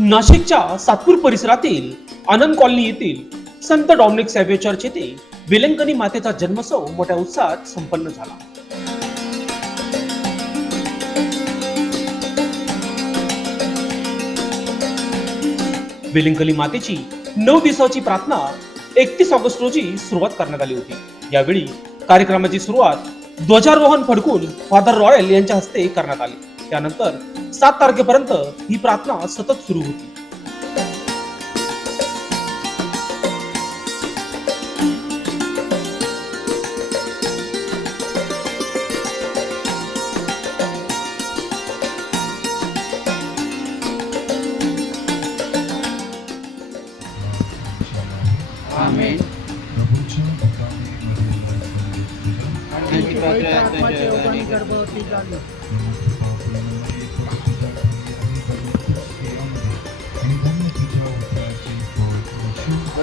नाशिकच्या सातपूर परिसरातील आनंद कॉलनी येथील संत डॉमिनिक सॅव्हियर चर्च येथे वेलंकनी मातेचा जन्मोत्सव मोठ्या उत्साहात संपन्न झाला. वेलिंगली मातेची नऊ दिवसाची प्रार्थना एकतीस ऑगस्ट रोजी सुरुवात करण्यात आली होती. यावेळी कार्यक्रमाची सुरुवात ध्वजारोहण फडकून फादर रॉयल यांच्या हस्ते करण्यात आली. त्यानंतर सात तारखेपर्यंत ही प्रार्थना सतत सुरू होती. आमेन.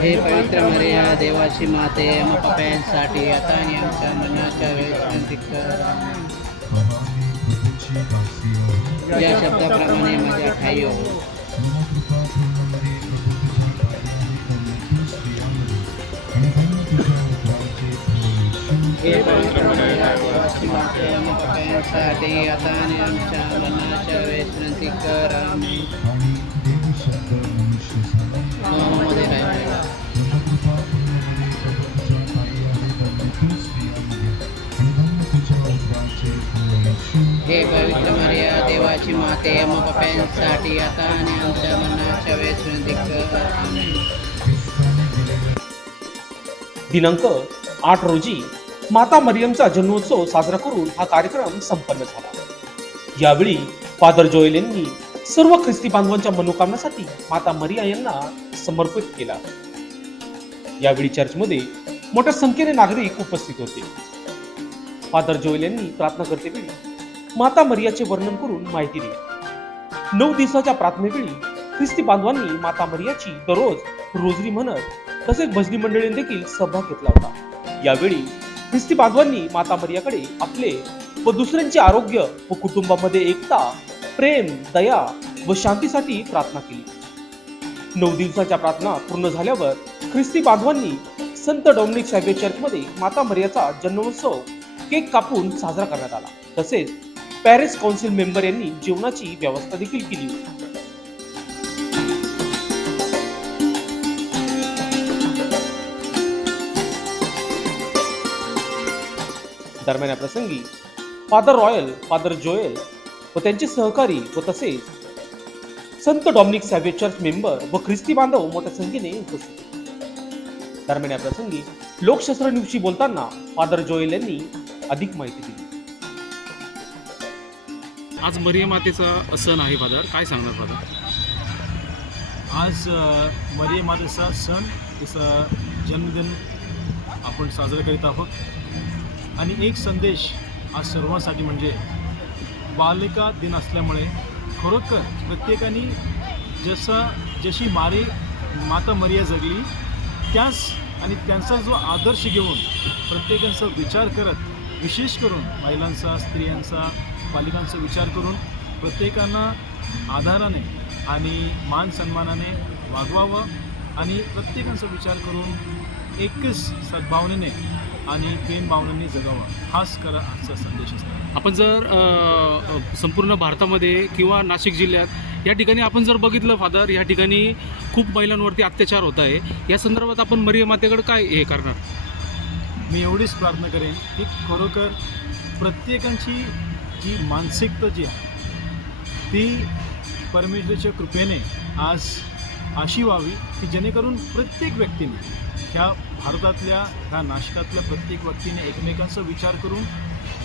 हे पवित्र मर्या देवाची माते आम्हा पप्यांसाठी आता आणि आमच्या मनाच्या वेळी या शब्दाप्रमाणे माझ्या ठाई हो हे पवित्र मर्या देवाची माते आम्हा पप्यांसाठी आता आणि आमच्या मनाच्या वेळेस विनंती कर आमेन. हे पवित्र मर्या देवाची माते आम्हा आता आणि आमच्या मनाच्या वेळेस विनंती दिनांक आठ रोजी माता मरियमचा जन्मोत्सव साजरा करून हा कार्यक्रम संपन्न झाला. यावेळी फादर जोएल यांनी सर्व ख्रिस्ती बांधवांच्या मनोकामनासाठी माता मरिया यांना समर्पित केला. यावेळी चर्चमध्ये मोठ्या संख्येने नागरिक उपस्थित होते. फादर जोएल यांनी प्रार्थना करते वेळी माता मरियाचे वर्णन करून माहिती दिली. नऊ दिवसाच्या प्रार्थनेवेळी ख्रिस्ती बांधवांनी माता मरियाची दररोज रोजरी म्हणत तसेच भजनी मंडळीने देखील सहभाग घेतला होता. यावेळी ख्रिस्ती बांधवांनी माता मरियाकडे आपले व दुसऱ्यांचे आरोग्य व कुटुंबामध्ये एकता प्रेम दया व शांतीसाठी प्रार्थना केली. नऊ दिवसाच्या प्रार्थना पूर्ण झाल्यावर ख्रिस्ती बांधवांनी संत डॉमिनिक सॅव्हियर चर्चमध्ये माता मरियाचा जन्मोत्सव केक कापून साजरा करण्यात आला. तसेच पॅरिस कौन्सिल मेंबर यांनी जेवणाची व्यवस्था देखील केली होती. दरम्यान या प्रसंगी फादर रॉयल फादर जोएल व त्यांचे सहकारी व तसेच संत डॉमिनिक सॅव्हे चर्च मेंबर व ख्रिस्ती बांधव मोठ्या संख्येने उपस्थित दरम्यान या प्रसंगी लोकशास्त्र न्यूजशी बोलताना फादर जोएल यांनी अधिक माहिती दिली. आज मरिया मातेचा सण आहे फादर. काय सांगणार फादर? आज अ, मातेचा सण तिचा जन्मदिन आपण साजरा करीत आहोत. आणि एक संदेश आज सर्वांसाठी म्हणजे बालिका दिन असल्यामुळे खरोखर प्रत्येकाने जसा जशी मारे माता मरिया जगली त्याच आणि त्यांचा जो आदर्श घेऊन प्रत्येकाचा विचार करत विशेष करून महिलांचा स्त्रियांचा बालिकांचा विचार करून प्रत्येकांना आधाराने आणि मान सन्मानाने वागवावं आणि प्रत्येकाचा विचार करून एकच सद्भावनेने आणि प्रेम भावनेने जगावं हाच खरा आजचा संदेश असतो. आपण जर संपूर्ण भारतामध्ये किंवा नाशिक जिल्ह्यात या ठिकाणी आपण जर बघितलं फादर या ठिकाणी खूप महिलांवरती अत्याचार होत आहे. या संदर्भात आपण मरिया मातेकडे काय हे करणार? मी एवढीच प्रार्थना करेन की खरोखर प्रत्येकाची जी मानसिकता जी आहे ती परमेश्वराच्या कृपेने आज अशी व्हावी की जेणेकरून प्रत्येक व्यक्तीने ह्या भारतातल्या ह्या नाशकातल्या प्रत्येक व्यक्तीने एकमेकांचा विचार करून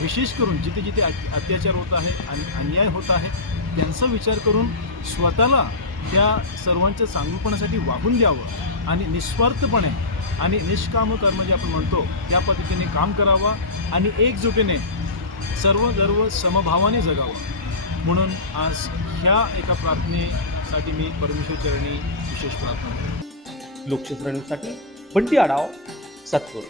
विशेष करून जिथे जिथे अत्याचार होत आहे आणि अन्याय होत आहे त्यांचा विचार करून स्वतःला त्या सर्वांच्या चांगलपणासाठी वाहून द्यावं आणि निस्वार्थपणे आणि निष्काम कर्म जे आपण म्हणतो त्या पद्धतीने काम करावं आणि एकजुटीने सर्व गर्व समभावाने जगावं. म्हणून आज ह्या एका प्रार्थनेसाठी मी परमेश्वर चरणी विशेष प्रार्थना करतो. बंटी आढाव सातपूर.